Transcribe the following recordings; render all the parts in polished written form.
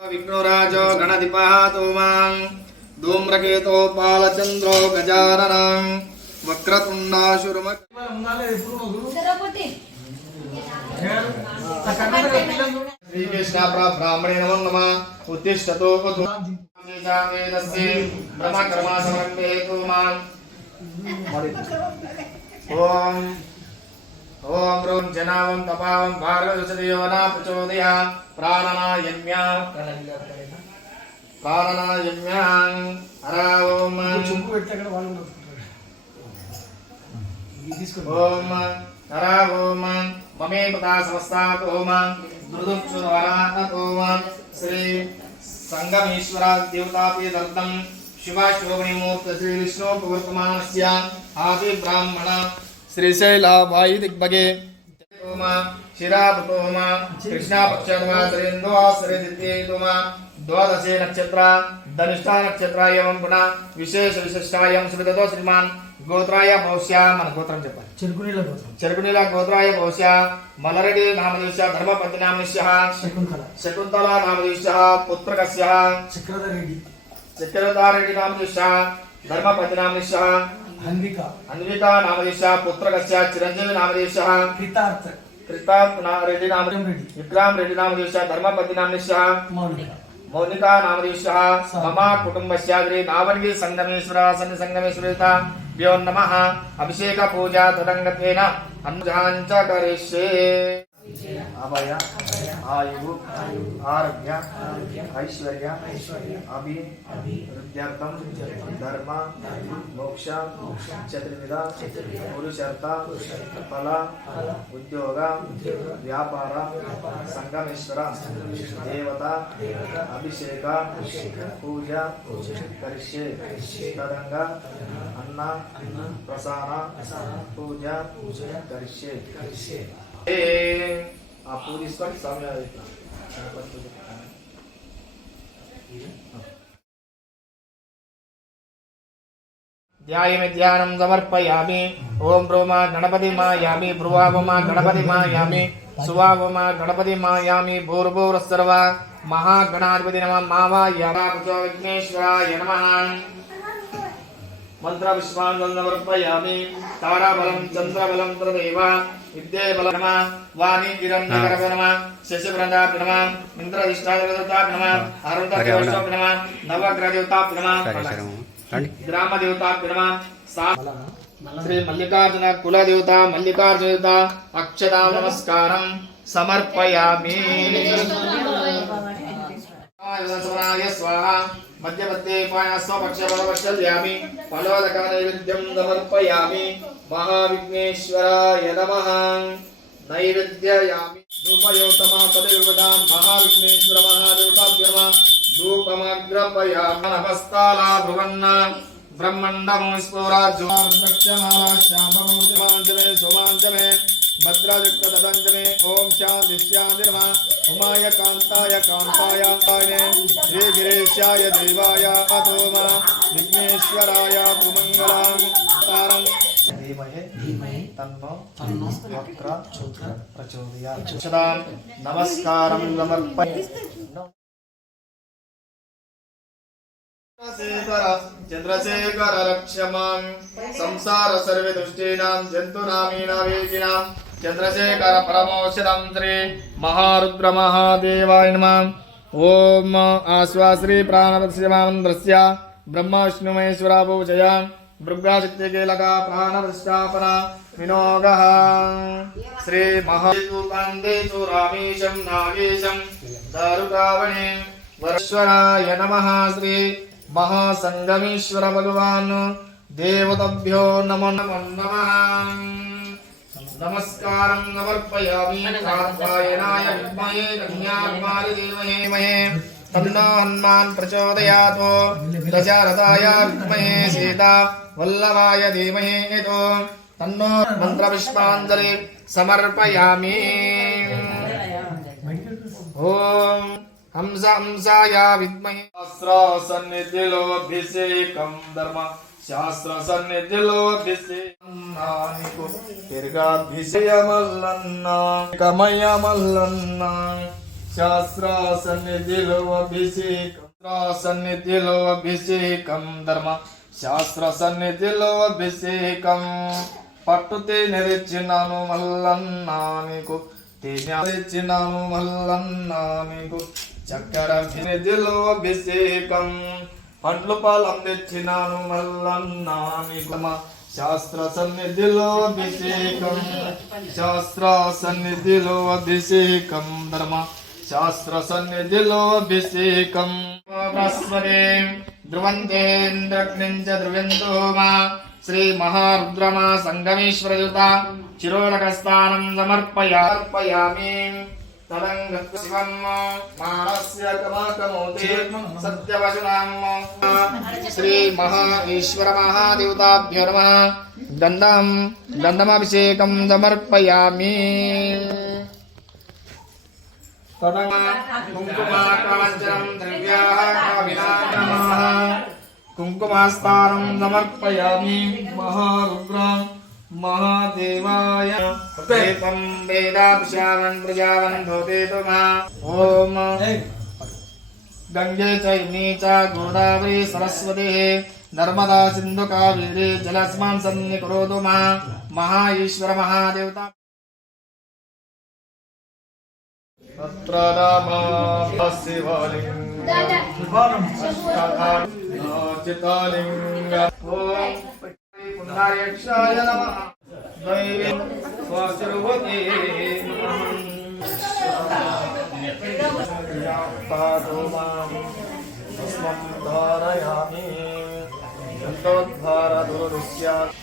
विघ्नराजो गणधिपः तोमां धूम्रकेतो पालचंद्रो गजाननं वक्रतुंडाशुरम श्रीकृष्ण ब्राह्मणे नमो नमः उत्तिष्ठतो ब्रह्मकर्मासमर्पये तोमां ओम ओम ह्रूं जनावं तपावं भार्गवसदेवना प्रचोदया प्राणनायम्या हरा ओम ओम हरा ओम ममे पदा समस्तात् ओम दुर्दुक्षुरवरात् ओम श्री संगमेश्वरा देवतापि दत्तं शिवाशोभनिमूर्त श्री विष्णु प्रवर्तमानस्य आदि ब्राह्मण श्रीशैला वायु दिग्भगे ओम शिरापतोम कृष्णापक्षमा श्रीन्द्वासरिद्येतोम द्वादशे नक्षत्र धनिष्ठा नक्षत्र एवं पुनः विशेष विशिष्टायां श्रीदतो श्रीमान गोत्राय भौष्य मन गोत्रं చెప్పాలి చెరుకునిల గోత్రాయ భౌష్య మలరెడ్డి నామదేశ ధర్మపతి నామదేశః శకుంతల నామదేశః పుత్రకస్య చక్రధారెడ్డి నామదేశః ధర్మపతి నామదేశః अन्विका नामदेश पुत्रकस्य चिरंजीवी नामदेश कृतार्थ रेड्डी नामदेश विक्राम रेड्डी नामदेश धर्मपति नामदेश मौनिका नामदेश मम कुटुंबस्य श्री नावन्गी संगमेश्वर सन्नि संगमेश्वरिता भ्यो नमः अभिषेक पूजा तदंगत्वेन अनुजाञ्च करिष्ये अभय आयु आरोग्य ऐश्वर्य अभिवृद्ध्यर्थं धर्म मोक्ष चतुर्विध पुरुषार्थ फल उद्योग व्यापार संगमेश्वर देवता अभिषेक पूजा करिष्ये तदंग अन्न प्रसाद पूजा करिष्ये आप पूरी स्पष्ट सामने ध्यायमे ध्यानं समर्पयामि ओम Brahma Ganpati Miami ब्रुवावमा Ganpati Miami सुवावमा Ganpati Miami भूर्भुवस्सर्व Mahaganadhipati नमः मावायामि विघ्नेश्वराय नमः मंत्र पुष्पांजलि समर्पयामि ताराबलं चंद्रबलं तदेव विद्ये बल नमः वाणी गिरंधर नमः शशिवृंदा नमः इंद्रदिष्टादेवता नमः अरुणदेवता नमः नवग्रह देवता नमः ग्राम देवता नमः श्री मल्लिकार्जुन कुल देवता मल्लिकार्जुन देवता अक्षता नमस्कारं समर्पयामि स्वाहा मध्यमध्ये पायस्वपक्षपक्षल्यामि फलोदक नैवेद्यं समर्पयामि महाविघ्नेश्वराय नमः नैवेद्ययामि धूपयोतमा पतिव्रतां महाविघ्नेश्वर महादेवताभ्यो नमः धूपमग्रपयामि नमस्काला भुवन्न ब्रह्मण्डं स्फुराज्यो वृक्षमाला श्याममूर्तिमाञ्चमे सोमाञ्चमे भद्रायुक्त तदञ्चमे ओम शान्ति शान्ति नमः उमाय कांताय श्री गिरीशाय देवाय अतोमा विघ्नेश्वराय सुमंगलां तारं धीमहि तन्नो वक्र प्रचोदयात् नमस्कारं समर्पयामि चंद्रशेखर रक्षमां संसार सर्वे दुष्टीनां जन्तुनामीनां चंद्रशेखर परमोषधं श्री महारुद्र महादेवाय नमः ओम आश्वाश्री प्राणवत्स्यमामन्द्रस्य ब्रह्मा विष्णु महेश्वरा पूजया भृगाशक्ति केलका प्राणवत्स्थापना विनोगः श्री महादेवकान्तेषु रामेशं नागेशं दारुकावणे वरेश्वराय नमः श्री महासंगमेश्वर भगवान् देवताभ्यो नमो नमः नमस्कारं समर्पयामि कात्यायनाय विद्महे कन्याकुमारी धीमहि तन्नो हनुमान् प्रचोदयात् दशरथाय विद्महे सीता वल्लभाय धीमहि तन्नो मन्त्रपुष्पाञ्जलि समर्पयामि ओम हंसाय विद्महे शास्त्रसन्निधिलोभिषेकं धर्म శాస్త్రసన్నిధిలోభిషేకమల్లన్న తిరుగాభిషేకమల్లన్న శాస్త్రసన్నిధిలో అభిషేకం ధర్మ శాస్త్ర సన్నిధిలో అభిషేకం పట్టు తేనె తెచ్చినాను మల్లన్న నీకు తేనె తెచ్చినాను మల్లన్న నీకు చక్కెర సన్నిధిలో అభిషేకం పండ్లు పాలం తెచ్చినాను మల్లన్న నీకు శాస్త్ర సన్నిధిలో అభిషేకం శాస్త్ర సన్నిధిలో అభిషేకం ధర్మ శాస్త్ర సన్నిధిలో అభిషేకం బృహస్పతి ధ్రువంతేంద్రగ్నించ ధ్రువంతో మా శ్రీ మహారుద్రమా సంగమేశ్వరయుత చిరోలకస్థానం సమర్పయామి తదంగ శివం మానస్య కమకమోతే సత్యవచనాం శ్రీ మహా ఈశ్వర మహాదేవతాభ్యో నమః గంధమాభిషేకం సమర్పయామి కుంకుమాకాంచనం ద్రవ్యాః కుంకుమాస్తారం సమర్పయామి మహారుద్రం महादेवाय देवं वेदाभिषावन् प्रजावन् भवतेतु मा ओम गंगे चैनी च गोदावरी सरस्वती नर्मदा सिन्धु कावेरी जलस्मान् सन्निकुरोतु मा महाईश्वर महादेवता तत्र नमः शिवलिंग ओम पुण्डार्यक्षाय नमः दैवी स्वास्तिरुवते तस्मं धारयामि यन्तोद्धारदुरुस्यात्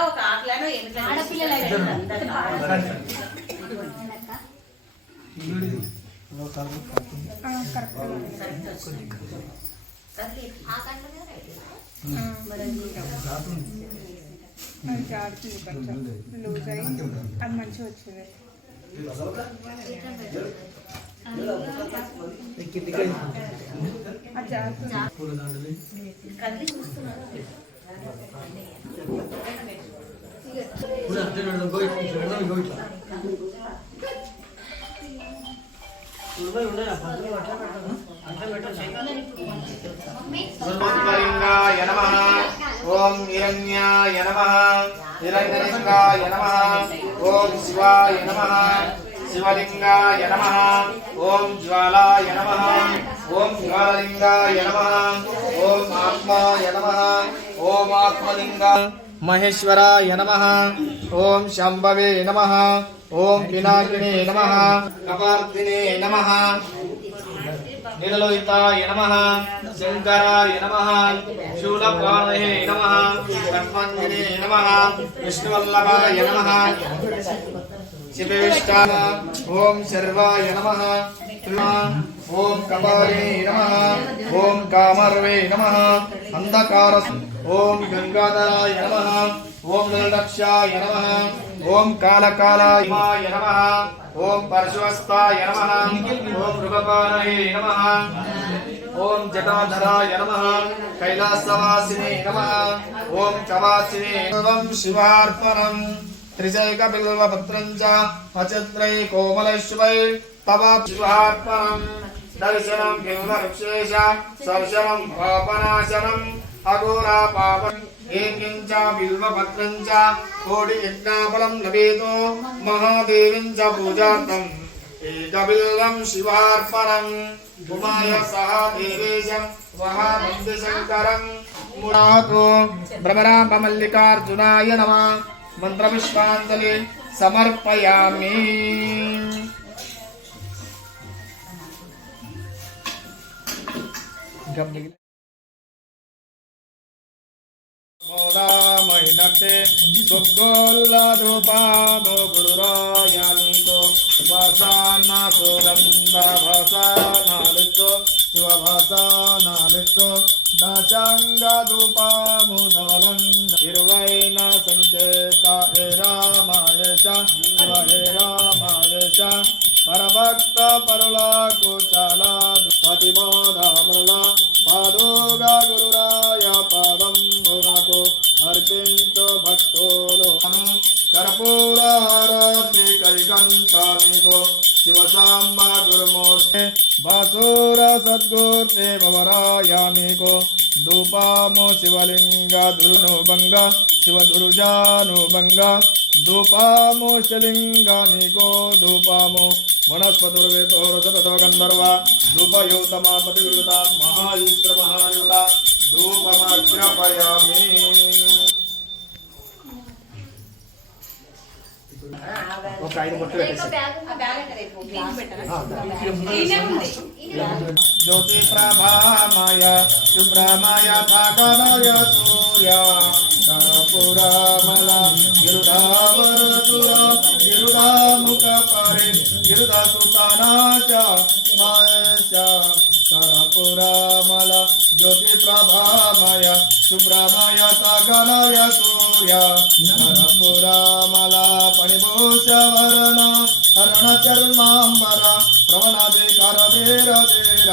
ఒక ఆటలను ఆడపిల్లలు లూజ్ అయ్యి అది మంచిగా వచ్చింది सर्वोत्तलिंगाय नमः ओम हिरण्याय नमः हिरण्यलिंगाय नमः ओम शिवाय नमः शिवलिंगाय नमः ओम ज्वालाय नमः ओम ज्वाललिंगाय नमः ओम आत्माय नमः ओम आत्मलिंगाय महेश्वराय नमः ओम शंभवे नमः ओम पिनाकिने नमः कपार्दिने नमः निरलोहिताय नमः शंकराय नमः शूलपाणये नमः ब्रह्मण्ये नमः विष्णुवल्लभाय नमः शिवेष्टाय ओम शर्वाय नमः ओम कपाले नमः ओम कामर्वे नमः अंधकार ओम गंगाधराय नमः ओम निर्लक्ष्याय नमः ओम कालकालाय नमः ओम परशुवस्ताय नमः ओम मृगपालये नमः ओम जटाधराय नमः कैलासवासिने नमः ओम कवासिने सर्वं शिवार्पणम् त्रिजैकबिल्वपत्रं च अचत्रै कोमलैश्वै तव शिवार्पणम् दर्शनं बिल्ववृक्षेश सर्शनं पापनाशनम् अघोरा पापम् एकिं च बिल्वपत्रं च कोटियज्ञाफलं लभेतो महादेवीं च पूजार्थम् एकबिल्वं शिवार्पणम् उमाय सह देवेशं महानन्दशङ्करं मुरातो भ्रमरामल्लिकार्जुनाय नमः मंत्रपुष्पांजलि समर्पयामि मोदामैनते दुग्गोल्लरूपादो गुरुरायानिको वासानासुरन्दभासानालितो शिवभासानालितो दाचाङ्गदुपामुदवलङ्ग इरुवैन सञ्चेत हे रामाय च शिव हे रामाय च परभक्त परुलाकुचला पतिमोदमुला पादोगा गुरुराय पादं भुनको अर्पे कर्पूरहारति कलिकण्ठानिको शिवसाम्बा गुरुमूर्ते बासुर सद्गुर्ते भवरायानिको धूपामो शिवलिंग धुरुनुभंग शिवधुरुजानुभंग धूपामो शिलिंगानिको धूपामो वनस्पतिर्वेतो रसपतो गंधर्व धूपयोतमा पतिव्रता महायुत्र महायुता धूपमाग्रपयामि ఒక ఐదు బొట్టు పెట్టేసి జ్యోతి ప్రభామయ శుభ్రమయ తాకనయ సూర్య కర్పూరమల గిరుడావరతుర గిరుడాముఖ పరి గిరుదసుతనాచ మహేశ కర్పూరమల జ్యోతి ప్రభామయ శుభ్రమయ తాకనయ సూర్య కర్పూరమల పరిభూషవరణ అరుణ చర్మాంబర ప్రవణాధికార ధీర ధీర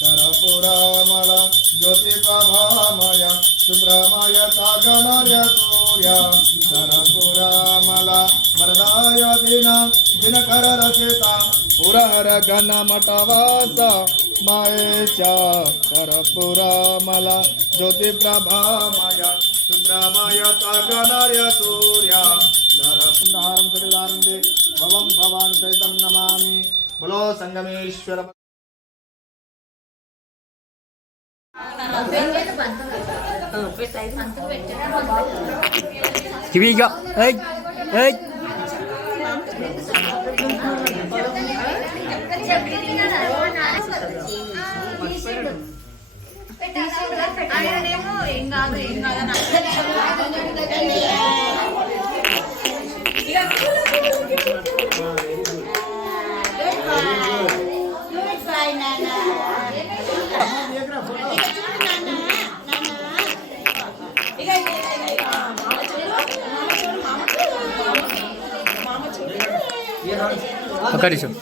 కరపురమల జ్యోతి ప్రభామయ శుభ్రమయ తాగనర్య సూర్య కరపురమల వరదాయ దిన దినకర రచిత పురహర ఘన మఠవాస మహేశ కరపురమల జ్యోతి ప్రభామయ శుభ్రమయ తాగనర్య సూర్య కరపురహారం సరిదారందే భవం భవాన్ సైతం నమామి బలో సంగమేశ్వర కివిగా ఏయ్ ఏయ్ ఏం కాదు ఏం కాదు ఒక నిమిషం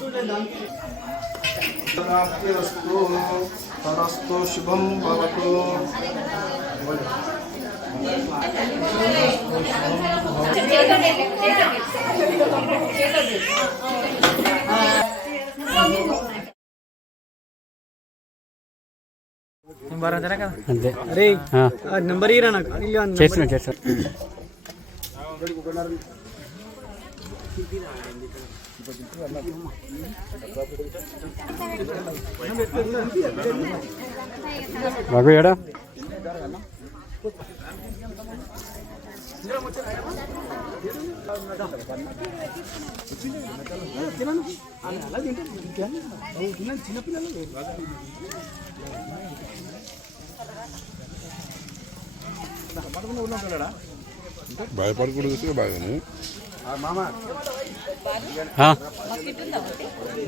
తరస్తు శుభం భవతు అంతే నెంబర్ ఇరా నాకు చేస్తున్నా బాగు ఏడా భయపడకూడదు బాగానే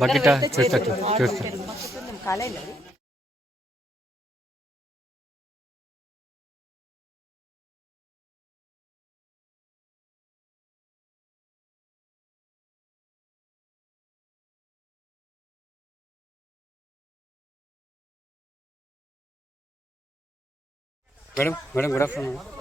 బకెట్ చూస్తా మేడం గుడ్ ఆఫ్టర్నూన్